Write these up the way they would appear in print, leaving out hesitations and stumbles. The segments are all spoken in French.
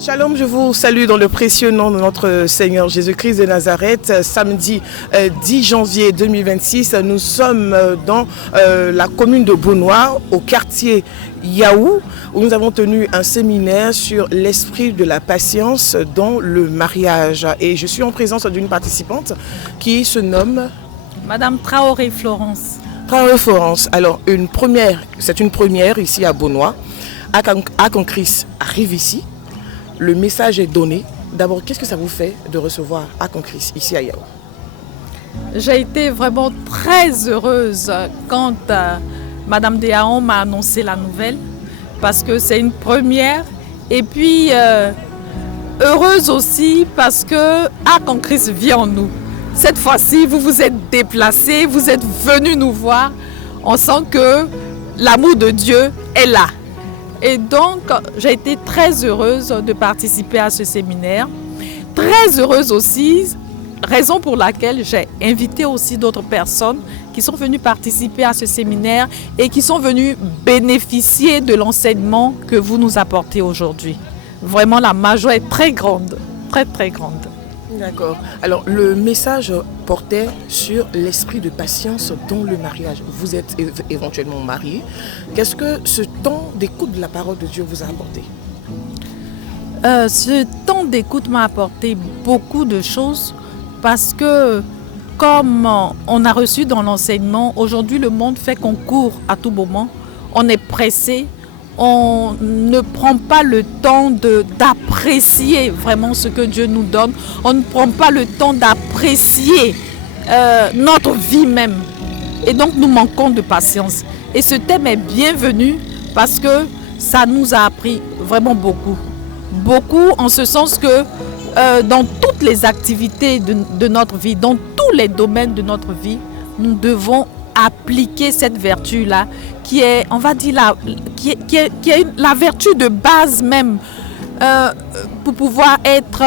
Shalom, je vous salue dans le précieux nom de notre Seigneur Jésus-Christ de Nazareth. Samedi 10 janvier 2026, nous sommes dans la commune de Beaunois, au quartier Yaou, où nous avons tenu un séminaire sur l'esprit de la patience dans le mariage. Et je suis en présence d'une participante qui se nomme Madame Traoré Florence. Traoré Florence. Alors, c'est une première ici à Beaunois. Akonkris arrive ici. Le message est donné. D'abord, qu'est-ce que ça vous fait de recevoir Akonkris ici à Yaou? J'ai été vraiment très heureuse quand Madame Dehaon m'a annoncé la nouvelle, parce que c'est une première. Et puis, heureuse aussi parce que Akonkris vit en nous. Cette fois-ci, vous vous êtes déplacés, vous êtes venus nous voir. On sent que l'amour de Dieu est là. Et donc, j'ai été très heureuse de participer à ce séminaire. Très heureuse aussi, raison pour laquelle j'ai invité aussi d'autres personnes qui sont venues participer à ce séminaire et qui sont venues bénéficier de l'enseignement que vous nous apportez aujourd'hui. Vraiment, la joie est très grande, très très grande. D'accord. Alors, le message portait sur l'esprit de patience dans le mariage. Vous êtes éventuellement marié. Qu'est-ce que ce temps d'écoute de la parole de Dieu vous a apporté? Ce temps d'écoute m'a apporté beaucoup de choses parce que, comme on a reçu dans l'enseignement, aujourd'hui le monde fait qu'on court à tout moment. On est pressé. On ne prend pas le temps d'apprécier vraiment ce que Dieu nous donne. On ne prend pas le temps d'apprécier notre vie même. Et donc nous manquons de patience. Et ce thème est bienvenu parce que ça nous a appris vraiment beaucoup. Beaucoup en ce sens que dans toutes les activités de notre vie, dans tous les domaines de notre vie, nous devons appliquer cette vertu-là qui est, on va dire, la vertu de base même pour pouvoir être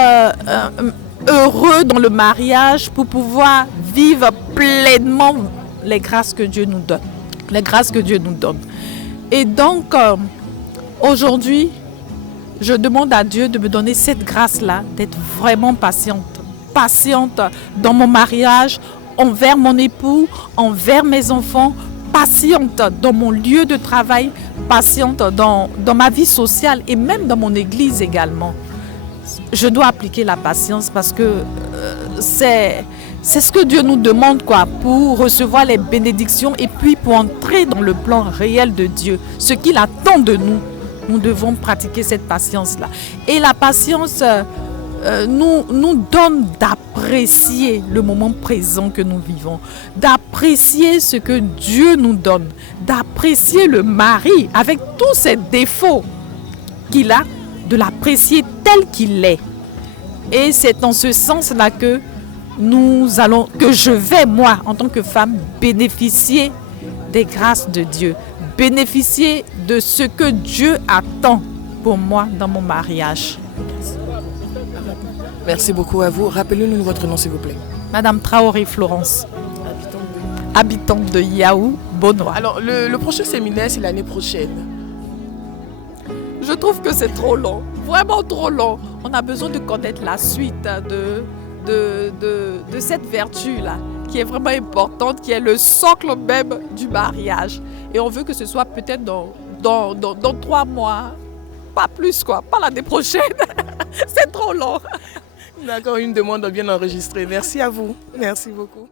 heureux dans le mariage, pour pouvoir vivre pleinement les grâces que Dieu nous donne. Les grâces que Dieu nous donne. Et donc, aujourd'hui, je demande à Dieu de me donner cette grâce-là, d'être vraiment patiente. Patiente dans mon mariage, envers mon époux, envers mes enfants, patiente dans mon lieu de travail, patiente dans ma vie sociale et même dans mon église également. Je dois appliquer la patience parce que c'est ce que Dieu nous demande pour recevoir les bénédictions et puis pour entrer dans le plan réel de Dieu. Ce qu'il attend de nous, nous devons pratiquer cette patience-là. Et la patience nous donne d'apprécier le moment présent que nous vivons, d'apprécier ce que Dieu nous donne, d'apprécier le mari avec tous ses défauts qu'il a, de l'apprécier tel qu'il est. Et c'est en ce sens-là que je vais, moi, en tant que femme, bénéficier des grâces de Dieu, bénéficier de ce que Dieu attend pour moi dans mon mariage. Merci beaucoup à vous. Rappelez-nous votre nom, s'il vous plaît. Madame Traoré Florence, habitante de Yaou, Beaunois. Alors, le prochain séminaire, c'est l'année prochaine. Je trouve que c'est trop long, vraiment trop long. On a besoin de connaître la suite de cette vertu-là, qui est vraiment importante, qui est le socle même du mariage. Et on veut que ce soit peut-être dans 3 mois, pas plus pas l'année prochaine. C'est trop long. D'accord, une demande bien enregistrée. Merci à vous. Merci beaucoup.